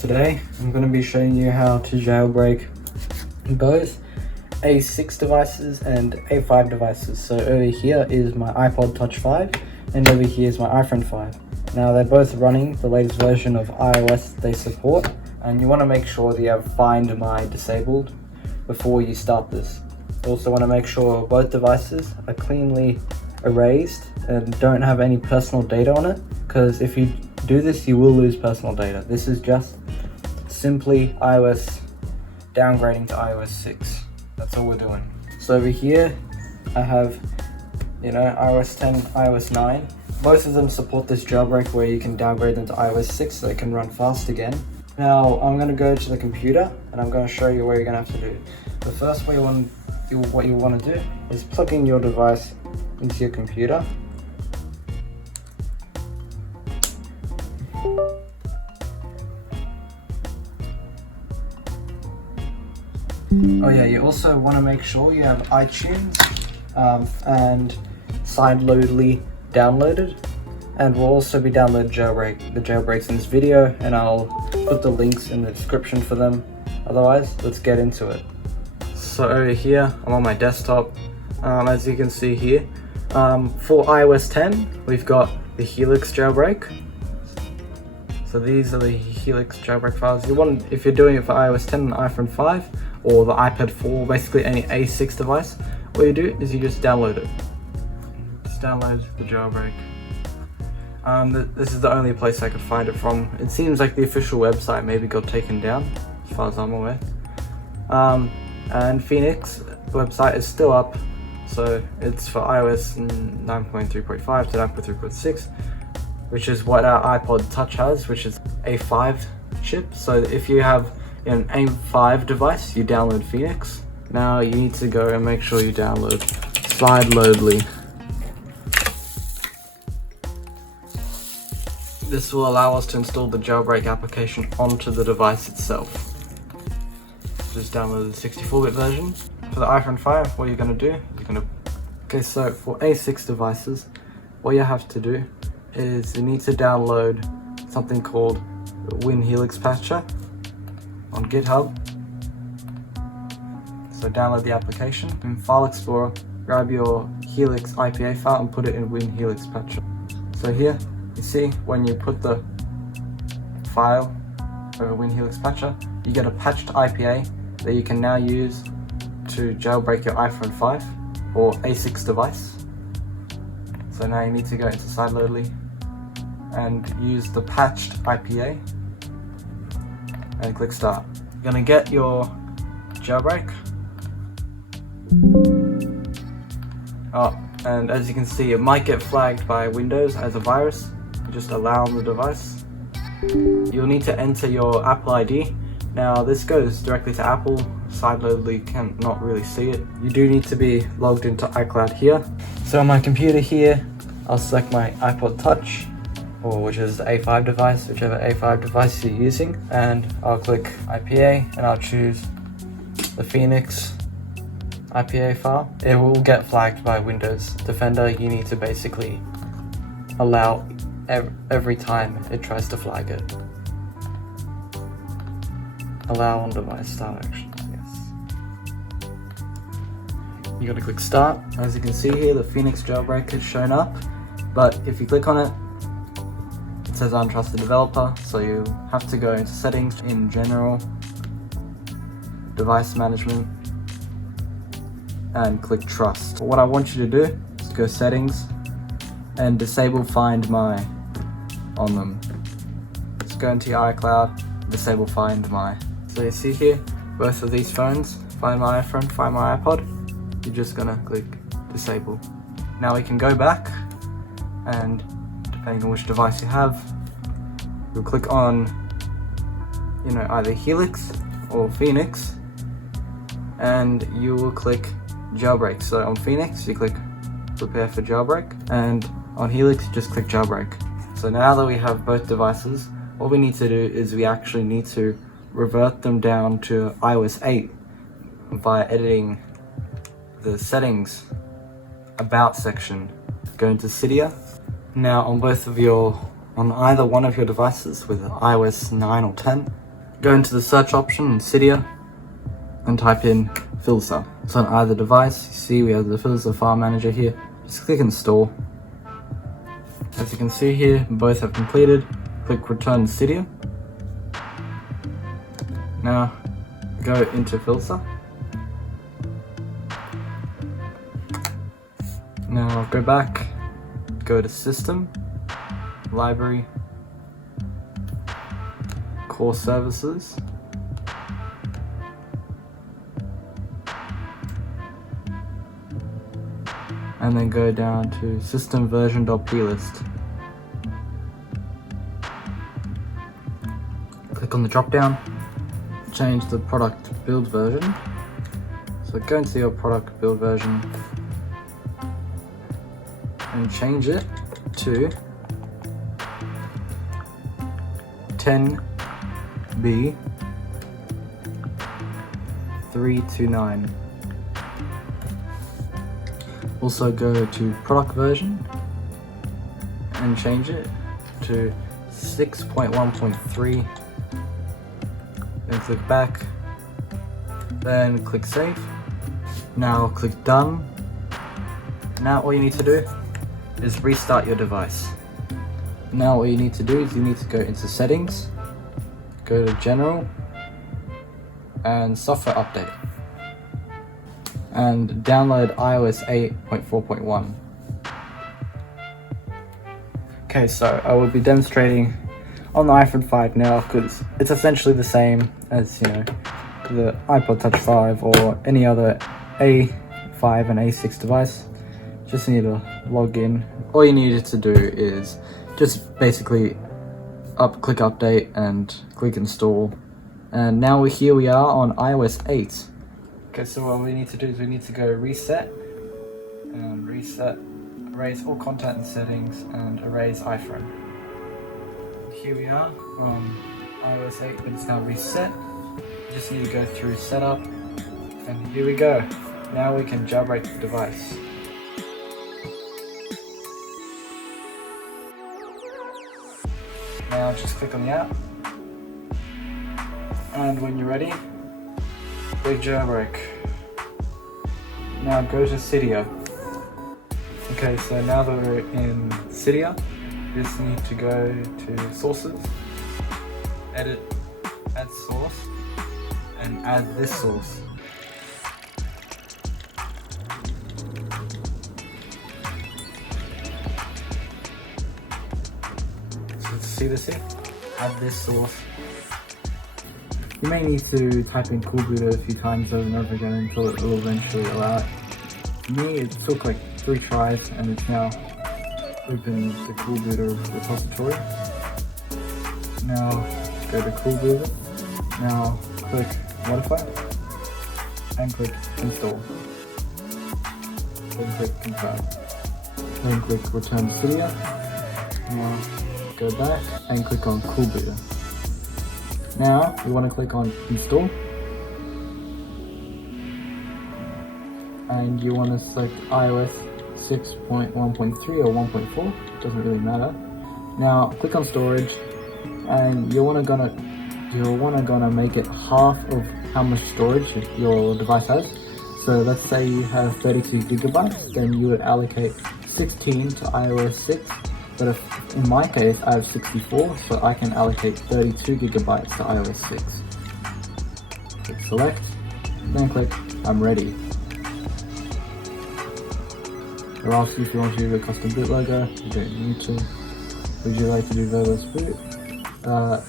Today I'm going to be showing you how to jailbreak both A6 devices and A5 devices. So over here is my iPod Touch 5 and over here is my iPhone 5. Now they're both running the latest version of iOS they support, and you want to make sure that you have Find My disabled before you start this. You also want to make sure both devices are cleanly erased and don't have any personal data on it, because if you do this you will lose personal data. This is just simply iOS downgrading to iOS 6. That's all we're doing. So over here I have, iOS 10, iOS 9. Both of them support this jailbreak where you can downgrade them to iOS 6 so they can run fast again. Now I'm going to go to the computer and I'm going to show you what you're going to have to do. The first way what you want to do is plug in your device into your computer. Oh yeah, you also want to make sure you have iTunes and sideloadly downloaded, and we'll also be downloading the jailbreaks in this video, and I'll put the links in the description for them. Otherwise, let's get into it. So over here, I'm on my desktop. As you can see here, for iOS 10, we've got the Helix jailbreak. So these are the Helix jailbreak files. If you're doing it for iOS 10 and iPhone 5 or the iPad 4, basically any A6 device, what you do is you just download it. Just download the jailbreak. This is the only place I could find it from. It seems like the official website maybe got taken down, as far as I'm aware. And Phoenix website is still up, so it's for iOS 9.3.5 to 9.3.6, which is what our iPod Touch has, which is A5 chip. So if you have an A5 device, you download Phoenix. Now you need to go and make sure you download sideloadly. This will allow us to install the jailbreak application onto the device itself. Just download the 64-bit version. For the iPhone 5, what you're going to do, okay, so for A6 devices, what you have to do is you need to download something called WinHelix Patcher on GitHub. So download the application. In File Explorer, grab your Helix IPA file and put it in WinHelix Patcher. So here, you see when you put the file over WinHelix Patcher, you get a patched IPA that you can now use to jailbreak your iPhone 5 or A6 device. So now you need to go into sideloadly and use the patched IPA and click start. You're gonna get your jailbreak. And as you can see, it might get flagged by Windows as a virus. Just allow on the device. You'll need to enter your Apple ID. Now this goes directly to Apple. Sideloadly cannot really see it. You do need to be logged into iCloud here. So on my computer here, I'll select my iPod Touch, or which is the A5 device, whichever A5 device you're using, and I'll click IPA and I'll choose the Phoenix IPA file. It will get flagged by Windows Defender. You need to basically allow every time it tries to flag it. Allow on device start action, yes. You gotta click start. As you can see here, the Phoenix jailbreak has shown up, but if you click on it, it says untrusted developer, so you have to go into settings in general, device management, and click trust. What I want you to do is go settings and disable Find My on them. Just go into your iCloud, disable Find My. So you see here, both of these phones, Find My iPhone, Find My iPod, you're just gonna click disable. Now we can go back, and depending on which device you have, you'll click on, either Helix or Phoenix, and you will click jailbreak. So on Phoenix, you click prepare for jailbreak, and on Helix, you just click jailbreak. So now that we have both devices, what we need to do is we actually need to revert them down to iOS 8 by editing the settings about section. Go into Cydia. Now on either one of your devices with iOS 9 or 10, go into the search option in Cydia and type in Filsa. So on either device, you see we have the Filsa file manager here. Just click install. As you can see here, both have completed. Click return to Cydia. Now go into Filsa. Now go back, go to System, Library, Core Services, and then go down to System Version.plist. Click on the drop down, change the product build version. So go into your product build version and change it to 10B329. Also go to product version and change it to 6.1.3. Then click back, then click save. Now click done. Now all you need to do is restart your device. Now what you need to do is you need to go into settings, go to general and software update, and download iOS 8.4.1. Okay, so I will be demonstrating on the iPhone 5 now because it's essentially the same as, you know, the iPod Touch 5 or any other A5 and A6 device. Just need to log in. All you needed to do is just basically click update and click install. And now here we are on iOS 8. Okay, so what we need to do is we need to go reset, and erase all content and settings, and erase iPhone. Here we are on iOS 8, but it's now reset. You just need to go through setup, and here we go. Now we can jailbreak the device. Now just click on the app, and when you're ready, click jailbreak. Now go to Cydia. Okay, so now that we're in Cydia, you just need to go to sources, edit, add source, and add this source. See this here? Add this source. You may need to type in CoolBooter a few times over and over again until it will eventually allow it. For me, it took like 3 tries and it's now open the CoolBooter repository. Now go to CoolBooter. Now click Modify and click Install. Then click Confirm. Then click Return to Cydia. Now go back and click on CoolBooter. Now you want to click on Install, and you want to select iOS 6.1.3 or 1.4, doesn't really matter. Now click on storage, and you want to gonna make it half of how much storage your device has. So let's say you have 32 gigabytes, then you would allocate 16 to iOS 6. But if, in my case, I have 64, so I can allocate 32 gigabytes to iOS 6. Click select, then click I'm ready. It'll ask you if you want to do a custom boot logo. You don't need to. Would you like to do Vertex boot? No.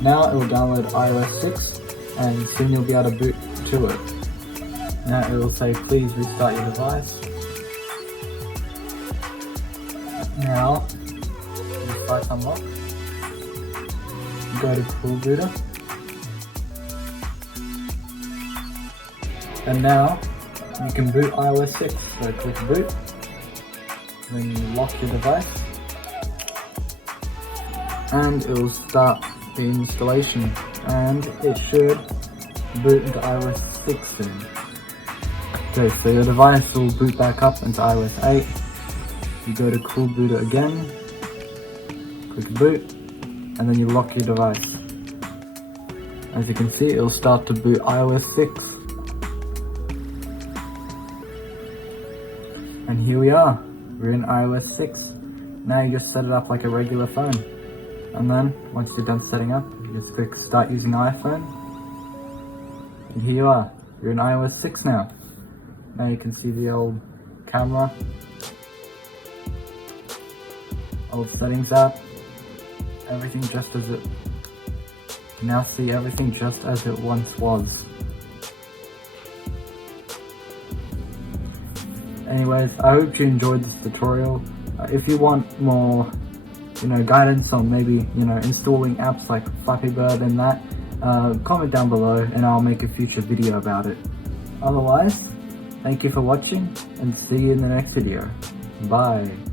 Now it will download iOS 6, and soon you'll be able to boot to it. Now it will say please restart your device. Now, the site's unlocked. Go to CoolBooter. And now, you can boot iOS 6. So click boot. Then you lock your device. And it will start the installation. And it should boot into iOS 6 soon. Okay, so your device will boot back up into iOS 8. You go to CoolBooter again, click boot, and then you lock your device. As you can see, it'll start to boot iOS 6. And here we are, we're in iOS 6. Now you just set it up like a regular phone. And then, once you're done setting up, you just click start using iPhone. And here you are, you're in iOS 6 now. Now you can see the old camera, old settings app, everything just as it, you can now see everything just as it once was. Anyways, I hope you enjoyed this tutorial. If you want more, guidance on maybe, installing apps like Flappy Bird and that, comment down below and I'll make a future video about it. Otherwise, thank you for watching and see you in the next video. Bye.